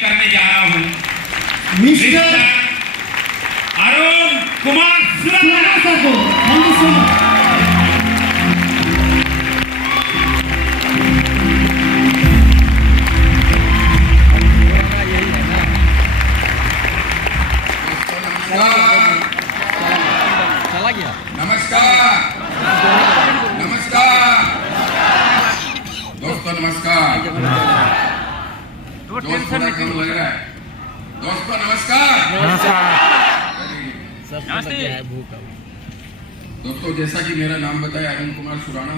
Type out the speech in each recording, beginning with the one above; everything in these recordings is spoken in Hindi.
करने जा रहा हूं मिस्टर अरुण कुमार सुराना सर को थैंक यू सो मच। चला गया। नमस्कार नमस्कार दोस्तों, नमस्कार। जोश थोड़ा कम लग रहा है दोस्तों। नमस्कार दोस्तों, जैसा कि मेरा नाम बताया अरुण कुमार सुराना,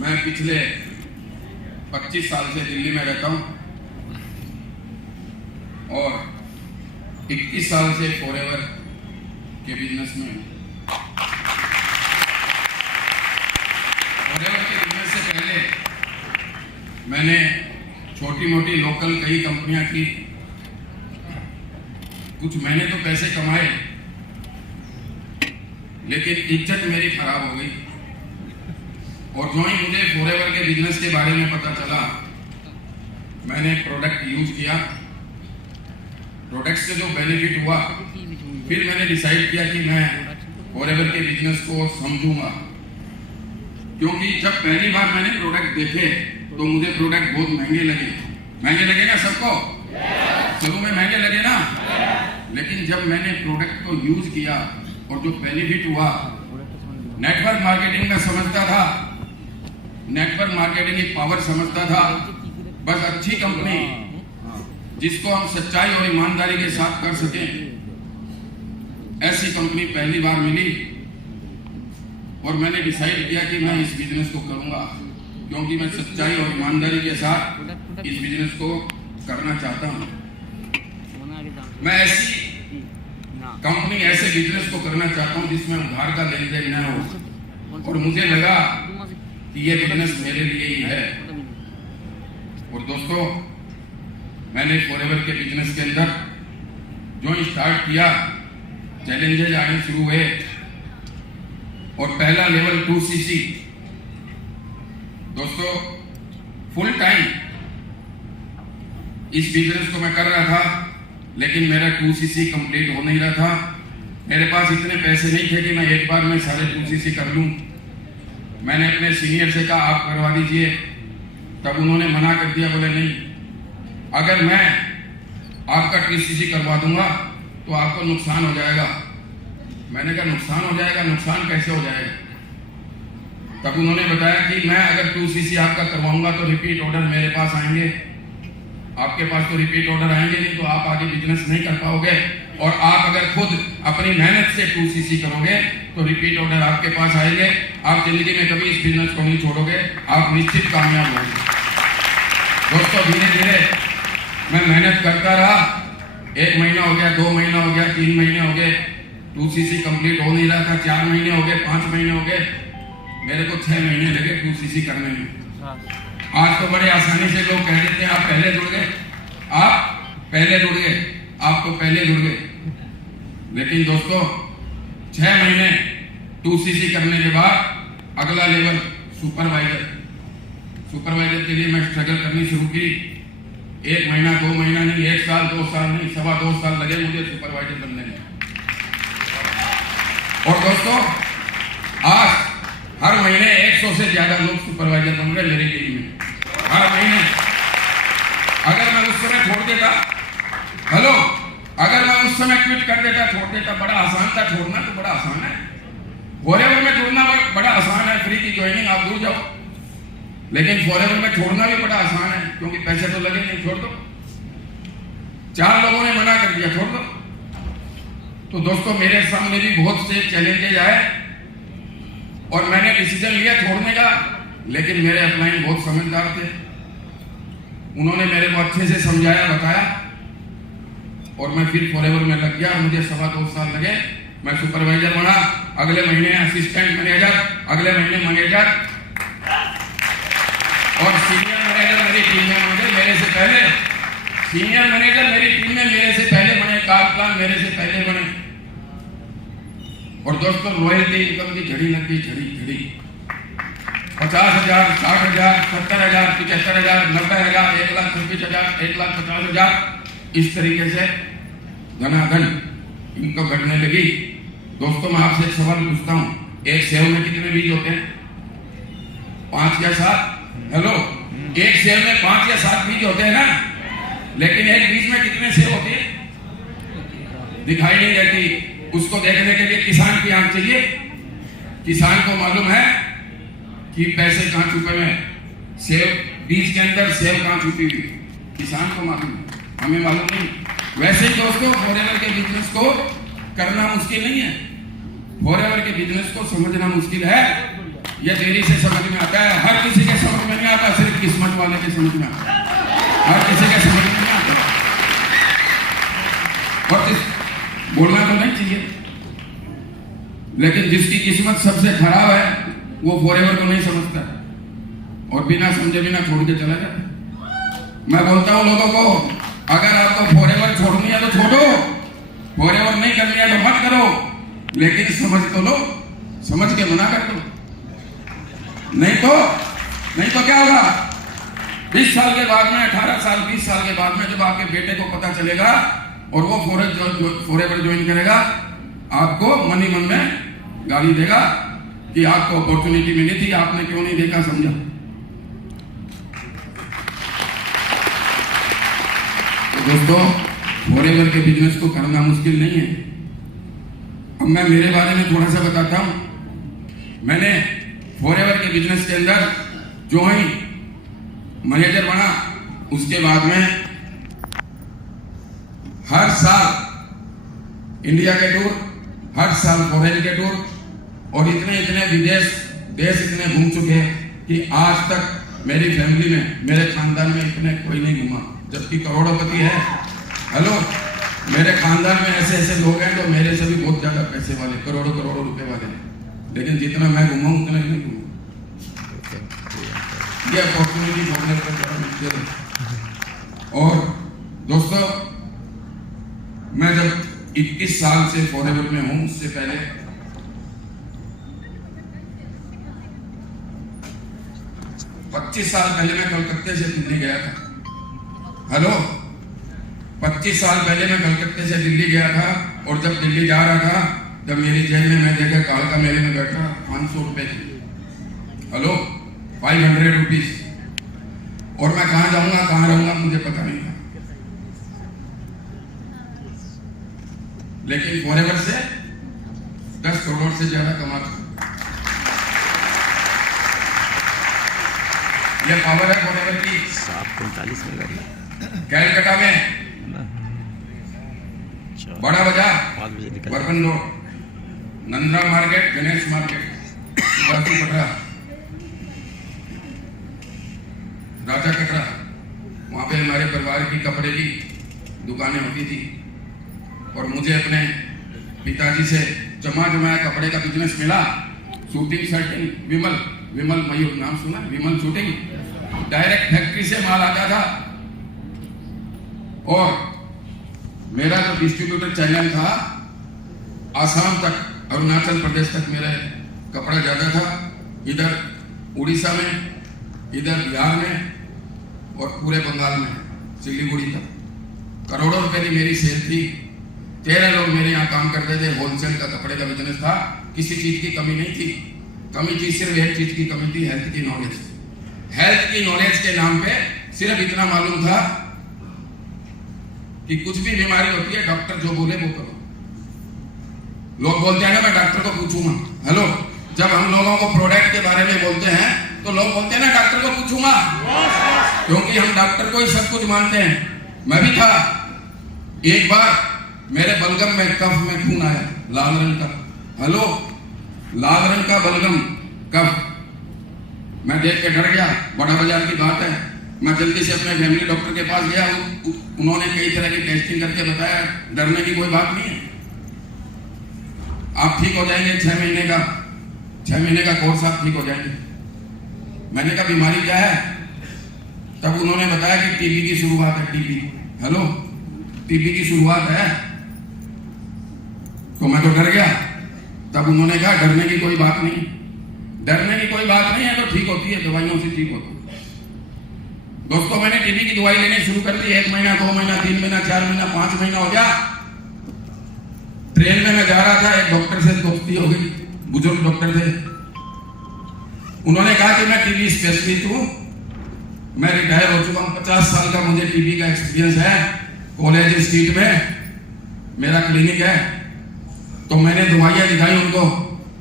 मैं पिछले 25 साल से दिल्ली में रहता हूं और 21 साल से फॉरएवर के बिजनेस में। फॉरएवर के बिजनेस से पहले मैंने छोटी मोटी लोकल कई कंपनियां की। कुछ मैंने तो पैसे कमाए, लेकिन इज्जत मेरी खराब हो गई। और जो ही मुझे फॉरएवर के बिजनेस के बारे में पता चला, मैंने प्रोडक्ट यूज किया। प्रोडक्ट से जो बेनिफिट हुआ, फिर मैंने डिसाइड किया कि मैं फॉरएवर के बिजनेस को समझूंगा। क्योंकि जब पहली बार मैंने प्रोडक्ट देखे तो मुझे प्रोडक्ट बहुत महंगे लगे। महंगे लगे ना सबको? शुरू में महंगे लगे ना, लेकिन जब मैंने प्रोडक्ट को यूज किया और जो बेनिफिट हुआ, नेटवर्क मार्केटिंग में समझता था, नेटवर्क मार्केटिंग की पावर समझता था। बस अच्छी कंपनी जिसको हम सच्चाई और ईमानदारी के साथ कर सकें, ऐसी कंपनी पहली बार मिली। और मैंने डिसाइड किया कि मैं इस बिजनेस को करूंगा, क्योंकि मैं सच्चाई और ईमानदारी के साथ इस बिजनेस को करना चाहता हूं। मैं ऐसी कंपनी, ऐसे बिजनेस को करना चाहता हूं जिसमें उधार का लेन देन न हो। और मुझे लगा कि ये बिजनेस मेरे लिए ही है। और दोस्तों, मैंने फॉरएवर के बिजनेस के अंदर जो स्टार्ट किया, चैलेंजेस आने शुरू हुए। और पहला लेवल 2cc, दोस्तों फुल टाइम इस बिजनेस को मैं कर रहा था, लेकिन मेरा 2cc कंप्लीट हो नहीं रहा था। मेरे पास इतने पैसे नहीं थे कि मैं एक बार में सारे 2cc कर लूं। मैंने अपने सीनियर से कहा आप करवा दीजिए, तब उन्होंने मना कर दिया। बोले नहीं, अगर मैं आपका 2cc करवा दूंगा तो आपको नुकसान हो जाएगा। मैंने कहा नुकसान हो जाएगा? नुकसान कैसे हो जाएगा? तब उन्होंने बताया कि मैं अगर 2cc आपका करवाऊंगा तो रिपीट ऑर्डर मेरे पास आएंगे, आपके पास तो रिपीट ऑर्डर आएंगे नहीं, तो आप आगे बिजनेस नहीं कर पाओगे। और आप अगर खुद अपनी मेहनत से 2cc करोगे तो रिपीट ऑर्डर आपके पास आएंगे। आप जिंदगी में कभी इस बिजनेस को नहीं छोड़ोगे, आप निश्चित कामयाब होंगे। दोस्तों, धीरे धीरे मैं मेहनत करता रहा। 1 महीना हो गया, 2 महीना हो गया, 3 महीने हो गए, 2cc कंप्लीट हो नहीं रहा था। 4 महीने हो गए, 5 महीने हो गए, मेरे को 6 महीने लगे 2cc करने में। आज तो बड़े आसानी से लोग कह देते हैं आप पहले जुड़ गए, आप पहले जुड़ गए, आप तो पहले जुड़ गए। लेकिन दोस्तों, 6 महीने 2cc करने के बाद अगला लेवल सुपरवाइजर के लिए मैं स्ट्रगल करनी शुरू की। 1 महीना 2 महीना नहीं, 1 साल 2 साल नहीं, 2.25 साल लगे मुझे सुपरवाइजर बनने में। और दोस्तों, आज हर महीने 100 से ज्यादा लोग सुपरवाइजर बन रहे मेरी टीम में, हर महीने। अगर मैं उस समय छोड़ देता, अगर मैं उस समय क्विट कर देता, छोड़ देता, बड़ा आसान था। छोड़ना तो बड़ा आसान है, फॉरएवर में जुड़ना बड़ा आसान है। फ्री की ज्वाइनिंग, आप दूर जाओ। लेकिन फॉरएवर में छोड़ना भी बड़ा आसान है, क्योंकि पैसे तो लगे नहीं। छोड़ दो, 4 लोगों ने मना कर दिया, छोड़ दो। तो दोस्तों, मेरे सामने भी बहुत से चैलेंजेस आए और मैंने डिसीजन लिया छोड़ने का। लेकिन मेरे अपलाइन बहुत समझदार थे, उन्होंने मेरे को अच्छे से समझाया, बताया, और मैं फिर फॉरएवर में लग गया। मुझे 2.25 साल लगे, मैं सुपरवाइजर बना। अगले महीने असिस्टेंट मैनेजर, अगले महीने मैनेजर, और सीनियर मैनेजर मेरी टीम में बने। मेरे से पहले सीनियर मैनेजर मेरी टीम में मेरे से पहले बने, कारप्लान मेरे से पहले बने। और दोस्तों, रॉयल्टी इनकम की झड़ी लग गई, झड़ी। 50,000, 60,000, 70,000, 75,000, 90,000, 1,26,000, 1,50,000 इस तरीके से धनाधन इनको घटने लगी। दोस्तों मैं आपसे एक सवाल पूछता हूं, एक सेव में कितने बीज होते हैं? 5 या 7? हेलो, एक सेव में 5 या 7 बीज होते हैं ना, लेकिन एक बीज में कितने सेव होते हैं? दिखाई नहीं देती। उसको देखने के लिए किसान की आंख चाहिए। किसान को मालूम है कि पैसे कहां छुपे हुए हैं, सेव बीज के अंदर सेव कहां छुपी हुई, किसान को मालूम है, हमें मालूम नहीं। वैसे ही दोस्तों फॉरेवर के बिजनेस को करना मुश्किल नहीं है, फॉरेवर के बिजनेस को समझना मुश्किल है। यह देरी से समझ में आता है, हर किसी के समझ में नहीं आता, सिर्फ किस्मत वाले के समझ में आता है, हर किसी के समझ में नहीं आता। और बोलना तो नहीं चाहिए, लेकिन जिसकी किस्मत सबसे खराब है वो फॉरेवर को नहीं समझता और बिना समझे बिना छोड़ के चला जाता है। मैं बोलता हूं लोगों को, अगर आपको फॉरेवर छोड़नी है तो छोड़ो, फॉरेवर नहीं करनी है तो मत करो, लेकिन समझ तो लो, समझ के मना कर दो। नहीं तो क्या होगा? 20 साल के बाद में, 18 साल 20 साल के बाद में जब आपके बेटे को पता चलेगा और वो फॉरेवर ज्वाइन करेगा, आपको मन ही मन में गाली देगा कि आपको अपॉर्चुनिटी मिली थी, आपने क्यों नहीं देखा समझा। तो दोस्तों फॉरेवर के बिजनेस को करना मुश्किल नहीं है। अब मैं मेरे बारे में थोड़ा सा बताता हूं। मैंने फॉरेवर के बिजनेस के अंदर जो ही मैनेजर बना, उसके बाद में हर साल इंडिया के टूर, हर साल फॉरेन के टूर, और इतने देश इतने घूम चुके कि आज तक मेरी फैमिली में, मेरे खानदान में इतने कोई नहीं घूमा, जबकि करोड़पति है। हेलो, मेरे खानदान में ऐसे लोग हैं जो मेरे से भी बहुत ज्यादा पैसे वाले, करोड़ों रुपए वाले, लेकिन जितना मैं घूमा उतना ही नहीं घूमा। ये अपॉर्चुनिटी भोगने पर। और दोस्तों मैं जब 21 साल से फॉरेवर में हूं, उससे पहले 25 साल पहले मैं कलकत्ते से दिल्ली गया था। हेलो, 25 साल पहले मैं कलकत्ते से दिल्ली गया था, और जब दिल्ली जा रहा था जब मेरी जेब में मैं देखा कालका मेले में बैठा 500 रुपए की। हेलो, 500 रुपीज, और मैं कहां जाऊंगा कहां रहूंगा मुझे पता नहीं था, लेकिन फॉरेवर से 10 करोड़ से ज्यादा कमा चुका। यह पावर है फॉरेवर की। 7:45 में कैलकाटा में बड़ा बाजार, 5 बजे निकल बर्बन रोड, नंद्रा मार्केट, गणेश मार्केट, बाकी पटरा, राजा कटरा, वहां पे हमारे परिवार की कपड़े की दुकानें होती थी, और मुझे अपने पिताजी से जमाया कपड़े का बिजनेस मिला। शूटिंग शर्टिंग, विमल मयूर नाम सुना? विमल शूटिंग, डायरेक्ट फैक्ट्री से माल आता था, और मेरा जो डिस्ट्रीब्यूटर चैनल था, आसाम तक, अरुणाचल प्रदेश तक मेरा कपड़ा जाता था, इधर उड़ीसा में, इधर बिहार में, और पूरे बंगाल में, सिलीगुड़ी तक। करोड़ों रुपए की मेरी सेल थी। 13 लोग मेरे यहाँ काम करते थे। होलसेल का कपड़े का बिजनेस था, किसी चीज की कमी नहीं थी। कमी थी सिर्फ एक चीज की कमी थी, हेल्थ की नॉलेज। हेल्थ की नॉलेज के नाम पे सिर्फ इतना मालूम था कि कुछ भी बीमारी होती है, डॉक्टर जो बोले वो करो। लोग बोलते हैं ना मैं डॉक्टर को पूछूंगा। हेलो, जब हम लोगों को प्रोडक्ट के बारे में बोलते हैं तो लोग बोलते हैं ना डॉक्टर को पूछूंगा, क्योंकि हम डॉक्टर को ही सब कुछ मानते हैं। मैं भी था। एक बार मेरे बलगम में कफ में खून आया, लाल रंग का। हेलो, लाल रंग का बलगम कफ, मैं देख के डर गया। बड़ा बाजार की बात है। मैं जल्दी से अपने फैमिली डॉक्टर के पास गया। उन्होंने कई तरह की टेस्टिंग करके बताया डरने की कोई बात नहीं है, आप ठीक हो जाएंगे। 6 महीने का कोर्स, आप ठीक हो जाएंगे। मैंने कहा बीमारी क्या है? तब उन्होंने बताया कि टीबी की शुरुआत है। टीबी, हेलो, टीबी की शुरुआत है। तो मैं तो डर गया। तब उन्होंने कहा डरने की कोई बात नहीं, डरने की कोई बात नहीं है, तो ठीक होती है, दवाइयों से ठीक होती है। दोस्तों, मैंने टीबी की दवाई लेनी शुरू कर दी। 1 महीना, 2 महीना, 3 महीना, 4 महीना, 5 महीना हो गया। ट्रेन में मैं जा रहा था, एक डॉक्टर से दोस्ती हो गई, बुजुर्ग डॉक्टर थे। उन्होंने कहा कि मैं टीबी स्पेशलिस्ट हूं, मैं रिटायर हो चुका हूं, 50 साल का मुझे टीबी का एक्सपीरियंस है, कॉलेज स्ट्रीट में मेरा क्लिनिक है। तो मैंने दवाइयां दिखाई उनको,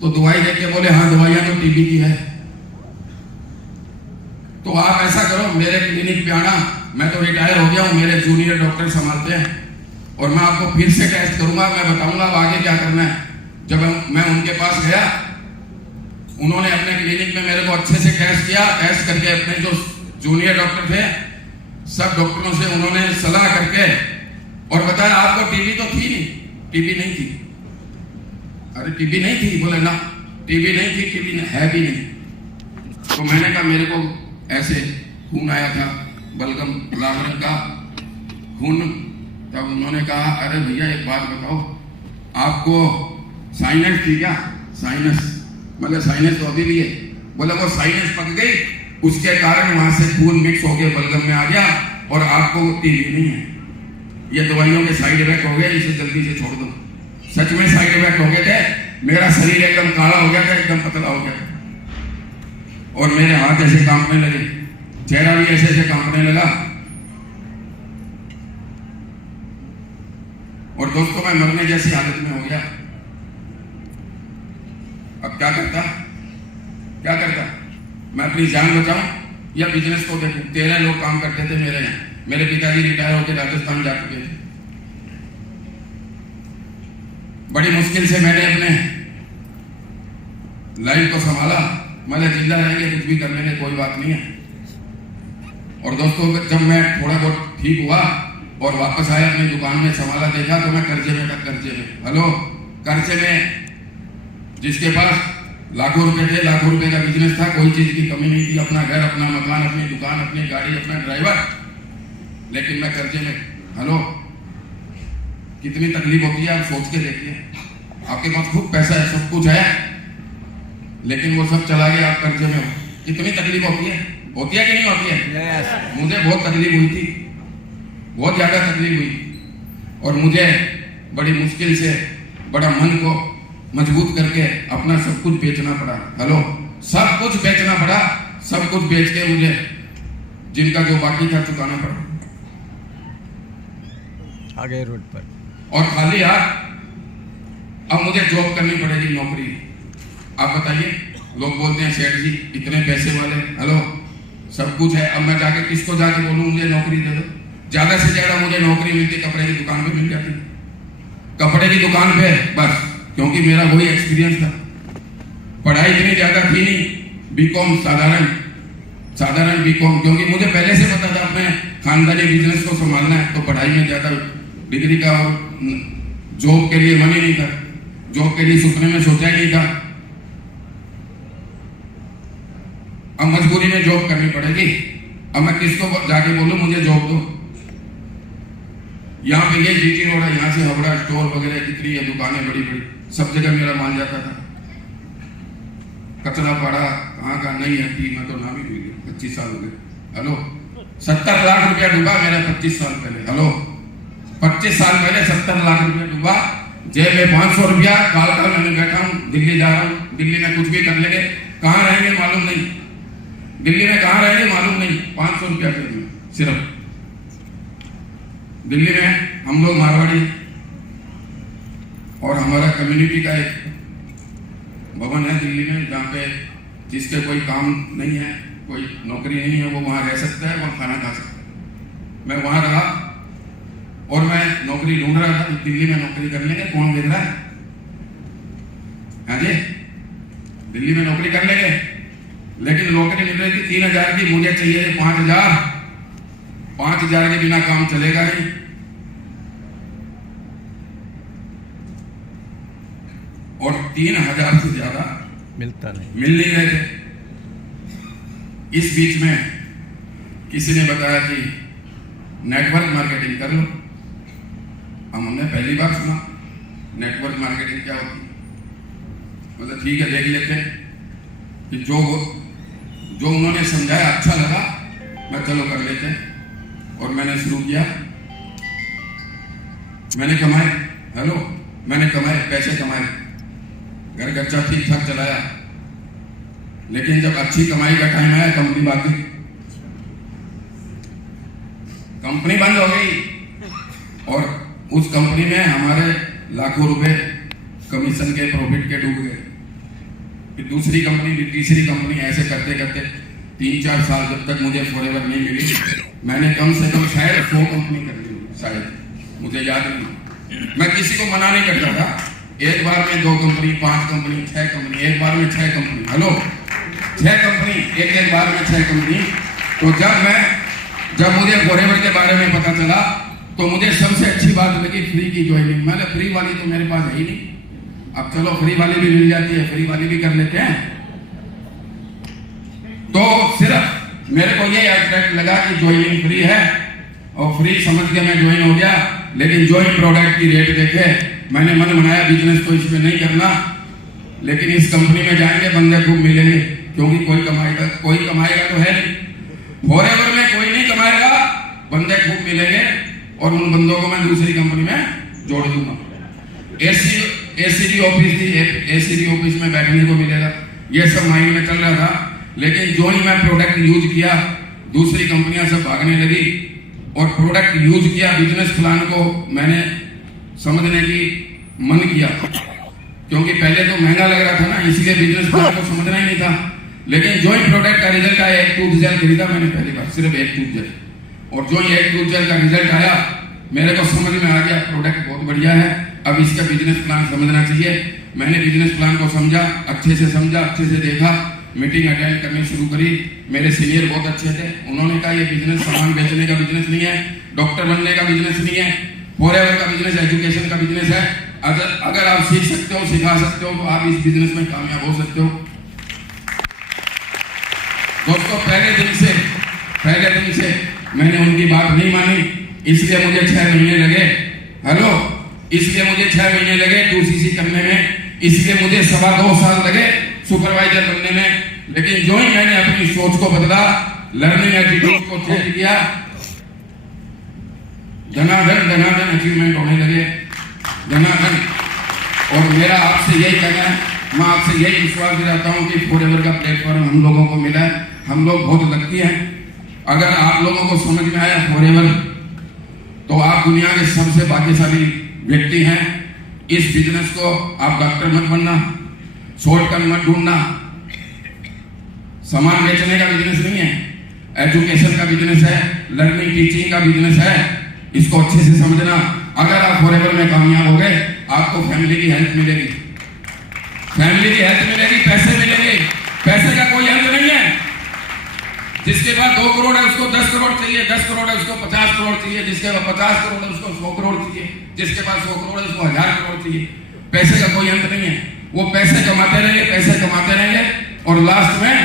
तो दवाई देख के बोले हाँ दवाइयां तो टीबी की है। तो आप ऐसा करो, मेरे क्लिनिक पे आना, मैं तो रिटायर हो गया हूं, मेरे जूनियर डॉक्टर संभालते हैं, और मैं आपको फिर से टेस्ट करूंगा, मैं बताऊंगा अब आगे क्या करना है। जब मैं उनके पास गया, उन्होंने अपने क्लिनिक में मेरे को अच्छे से टेस्ट किया। टेस्ट करके अपने जो जूनियर डॉक्टर थे, सब डॉक्टरों से उन्होंने सलाह करके और बताया आपको टीबी तो थी नहीं। टीबी नहीं थी। अरे टीबी नहीं थी? बोले ना टीबी नहीं थी, टीबी है भी नहीं। तो मैंने कहा मेरे को ऐसे खून आया था, बलगम लाल रंग का खून। तब उन्होंने कहा अरे भैया एक बात बताओ, आपको साइनस थी क्या? साइनस? मतलब साइनस तो अभी भी है। बोले वो साइनस पक गई, उसके कारण वहां से खून मिक्स हो गया, बलगम में आ गया, और आपको टीबी नहीं है। ये दवाइयों के साइड इफेक्ट हो गए, इसे जल्दी से छोड़ दो। सच में साइड इफेक्ट हो गए थे। मेरा शरीर एकदम काला हो गया था, एकदम पतला हो गया था, और मेरे हाथ ऐसे कांपने लगे, चेहरा भी ऐसे ऐसे कांपने लगा। और दोस्तों, मैं मरने जैसी हालत में हो गया। अब क्या करता? क्या करता? मैं अपनी जान बचाऊं या बिजनेस को देखूं? 13 लोग काम करते थे मेरे यहाँ। मेरे पिताजी रिटायर होकर राजस्थान जा चुके थे। बड़ी मुश्किल से मैंने अपने लाइफ को संभाला। मतलब जिंदा रहेंगे, कुछ भी कर लेंगे, कोई बात नहीं है। और दोस्तों, जब मैं थोड़ा बहुत ठीक हुआ और वापस आया अपनी दुकान में, संभाला, देखा तो मैं कर्जे में हेलो कर्जे में, जिसके पास लाखों रुपए थे, लाखों रुपए का बिजनेस था, कोई चीज की कमी नहीं थी, अपना घर, अपना मकान, अपनी दुकान, अपनी गाड़ी, अपना ड्राइवर, लेकिन मैं कर्जे में। हेलो, कितनी तकलीफ होती है आप सोच के देखिए। आपके पास खूब पैसा है, सब कुछ है, लेकिन वो सब चला गया, आप कर्जे में हो। कितनी तकलीफ होती है? होती है कि नहीं होती है? मुझे बहुत तकलीफ हुई थी, बहुत ज्यादा तकलीफ हुई, और मुझे बड़ी मुश्किल से बड़ा मन को मजबूत करके अपना सब कुछ बेचना पड़ा। हेलो, सब कुछ बेचना पड़ा। सब कुछ बेच के मुझे जिनका जो बाकी था चुकाना पड़ा। आगे रोड पर और खाली हाथ अब मुझे जॉब करनी पड़ेगी, नौकरी। आप बताइए, लोग बोलते हैं सेठ जी इतने पैसे वाले, हेलो सब कुछ है, अब मैं जाके किसको जाके बोलूं मुझे नौकरी दे दो? ज्यादा से ज्यादा मुझे नौकरी मिलती कपड़े की दुकान पे मिल जाती, कपड़े की दुकान पे बस, क्योंकि मेरा वही एक्सपीरियंस था। पढ़ाई इतनी ज्यादा थी नहीं, बीकॉम, साधारण बीकॉम, क्योंकि मुझे पहले से पता था अपने खानदानी बिजनेस को संभालना है, तो पढ़ाई में ज्यादा डिग्री का और जॉब के लिए मन ही नहीं था, जॉब के लिए सपने में सोचा ही नहीं था। अब मजबूरी में जॉब करनी पड़ेगी। अब मैं किसको जाके बोलूं मुझे जॉब दो? यहाँ पे ये जीटी रोड है, यहाँ से हावड़ा स्टोर वगैरह जितनी है दुकानें बड़ी बड़ी, सब जगह मेरा माल जाता था। कचरा पड़ा कहाँ का नहीं हटी, मैं तो नाम ही भूल गया, 25 साल हो गए। हेलो, 70 लाख रुपया डूबा मेरा 25 साल पहले। हेलो, 25 साल पहले 70 लाख रुपया डूबा। जेब में 500 रुपया, काल मैंने बैठा हूँ, दिल्ली जा रहा हूँ, दिल्ली में कुछ भी कर लेंगे, कहाँ रहेंगे मालूम नहीं, दिल्ली में कहाँ रहेंगे मालूम नहीं। 500 रुपया सिर्फ दिल्ली में। हम लोग मारवाड़ी, और हमारा कम्युनिटी का एक भवन है दिल्ली में, जहाँ पे जिसके कोई काम नहीं है, कोई नौकरी नहीं है, वो वहाँ रह सकता है, वहाँ खाना खा सकता है। मैं वहाँ रहा और मैं नौकरी ढूंढ रहा था, दिल्ली में नौकरी कर लेंगे, कौन देख रहा है? हाँ जी, दिल्ली में नौकरी कर लेंगे, लेकिन नौकरी मिल रही थी 3000 की, मुझे चाहिए 5000। 5000 के बिना काम चलेगा नहीं। और 3000 से ज्यादा मिलता नहीं, मिल नहीं रहे थे। इस बीच में किसी ने बताया कि नेटवर्क मार्केटिंग कर लो। हमने पहली बार सुना नेटवर्क मार्केटिंग क्या होती, मतलब ठीक है देख लेते हैं। कि जो उन्होंने समझाया अच्छा लगा, मैं चलो कर लेते हैं। और मैंने शुरू किया, मैंने कमाए, मैंने कमाए, पैसे कमाए, घर खर्चा ठीक ठाक चलाया। लेकिन जब अच्छी कमाई का टाइम आया, कंपनी भाग गई, कंपनी बंद हो गई। और उस कंपनी में हमारे लाखों रुपए कमीशन के, प्रॉफिट के डूब गए। फिर दूसरी कंपनी, फिर तीसरी कंपनी, ऐसे करते करते 3-4 साल जब तक मुझे फॉरएवर नहीं मिली, मैंने कम से कम शायद 100 कंपनी कर दी, शायद, मुझे याद नहीं। मैं किसी को मना नहीं करता था। एक बार में 2 कंपनी, 5 कंपनी, 6 कंपनी, एक बार में 6 कंपनी, 6 कंपनी, एक बार में 6 कंपनी। तो जब मुझे फॉरएवर के बारे में पता चला, तो मुझे सबसे अच्छी बात लगी फ्री की ज्वाइनिंग। मैंने फ्री वाली तो मेरे पास है ही नहीं, अब चलो फ्री वाली भी मिल जाती है, फ्री वाली भी कर लेते हैं। तो सिर्फ मेरे को ये अट्रैक्ट लगा कि ज्वाइनिंग फ्री है, और फ्री समझ के मैं ज्वाइन हो गया। लेकिन ज्वाइन प्रोडक्ट की रेट देखे, मैंने मन बनाया बिजनेस तो इसमें नहीं करना, लेकिन इस कंपनी में जाएंगे, बंदे खूब मिलेंगे, क्योंकि कोई कमाएगा तो है नहीं। फॉरएवर में कोई नहीं कमाएगा, बंदे खूब मिलेंगे, और उन बंदों को मैं दूसरी कंपनी में जोड़ दूंगा। एसीडी ऑफिस थी, एसीडी ऑफिस में बैठने को मिलेगा, ये सब माइंड में चल रहा था। लेकिन जो ही मैं प्रोडक्ट यूज किया, दूसरी कंपनियां सब भागने लगी। और प्रोडक्ट यूज किया, बिजनेस प्लान को मैंने समझने की मन किया, क्योंकि पहले तो महंगा लग रहा था ना, इसलिए बिजनेस प्लान को समझना ही नहीं था। लेकिन जो ही प्रोडक्ट का रिजल्ट आया, एक टूथ जेल खरीदा मैंने पहली बार, सिर्फ एक टूथ जेल, और जो ही एक टूथ जेल का रिजल्ट आया, मेरे को समझ में आ गया प्रोडक्ट बहुत बढ़िया है, अब इसका बिजनेस प्लान समझना चाहिए। मैंने बिजनेस प्लान को समझा, अच्छे से समझा, अच्छे से देखा, मीटिंग अटेंड करनी शुरू करी। मेरे सीनियर बहुत अच्छे थे, उन्होंने कहा ये बिजनेस सामान बेचने का बिजनेस नहीं है, डॉक्टर बनने का बिजनेस नहीं है, फॉरएवर का बिजनेस एजुकेशन का बिजनेस है। अगर आप सीख सकते हो, सिखा सकते हो, तो आप इस बिजनेस में कामयाब हो सकते हो। दोस्तों, पहले दिन से मैंने उनकी बात नहीं मानी, इसलिए मुझे 6 महीने लगे, इसलिए मुझे 6 महीने लगे 2CC करने में, इसलिए मुझे 2.25 साल लगे सुपरवाइजर बनने में। लेकिन जो ही मैंने अपनी सोच को बदला, लर्निंग एटीट्यूड को चेंज किया, धनाधन अचीवमेंट होने लगे, धनाधन। और मेरा आपसे यही कहना है, मैं आपसे यही विश्वास दिलाता हूं कि फॉरएवर का प्लेटफॉर्म हम लोगों को मिला है, हम लोग बहुत लकी हैं। अगर आप लोगों को समझ में आया फॉरएवर, तो आप दुनिया के सबसे भाग्यशाली व्यक्ति हैं। इस बिजनेस को आप डॉक्टर मत बनना, शॉर्टकट मत ढूंढना, सामान बेचने का बिजनेस नहीं है, एजुकेशन का बिजनेस है, लर्निंग टीचिंग का बिजनेस है, इसको अच्छे से समझना। अगर आप फॉरएवर में कामयाब हो गए, आपको फैमिली की हेल्प मिलेगी, पैसे मिलेंगे, पैसे का कोई अंत नहीं है। जिसके पास 2 करोड़ है उसको 10 करोड़ चाहिए, 10 करोड़ है उसको 50 करोड़ चाहिए, जिसके पास 50 करोड़ है उसको 100 करोड़ चाहिए, जिसके पास 100 करोड़ है उसको 1000 करोड़ चाहिए। पैसे का कोई अंत नहीं है, वो पैसे कमाते रहेंगे, और लास्ट में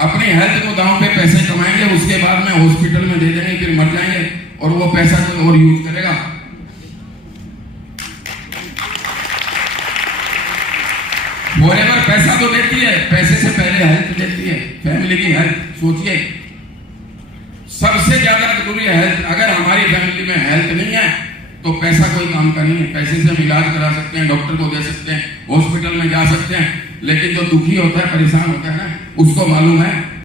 अपनी हेल्थ को दांव पे पैसे कमाएंगे, उसके बाद में हॉस्पिटल में दे देंगे, फिर मर जाएंगे, और वो पैसा कोई और यूज करेगा। फॉरएवर पैसा तो देती है, पैसे से पहले हेल्थ देती है, फैमिली की हेल्थ। सोचिए, सबसे ज्यादा जरूरी है हेल्थ। अगर हमारी फैमिली में हेल्थ नहीं है, तो पैसा कोई काम का नहीं है। पैसे से हम इलाज करा सकते हैं, डॉक्टर को दे सकते हैं, हॉस्पिटल में जा सकते हैं, लेकिन जो दुखी होता है, परेशान होता है ना, उसको मालूम है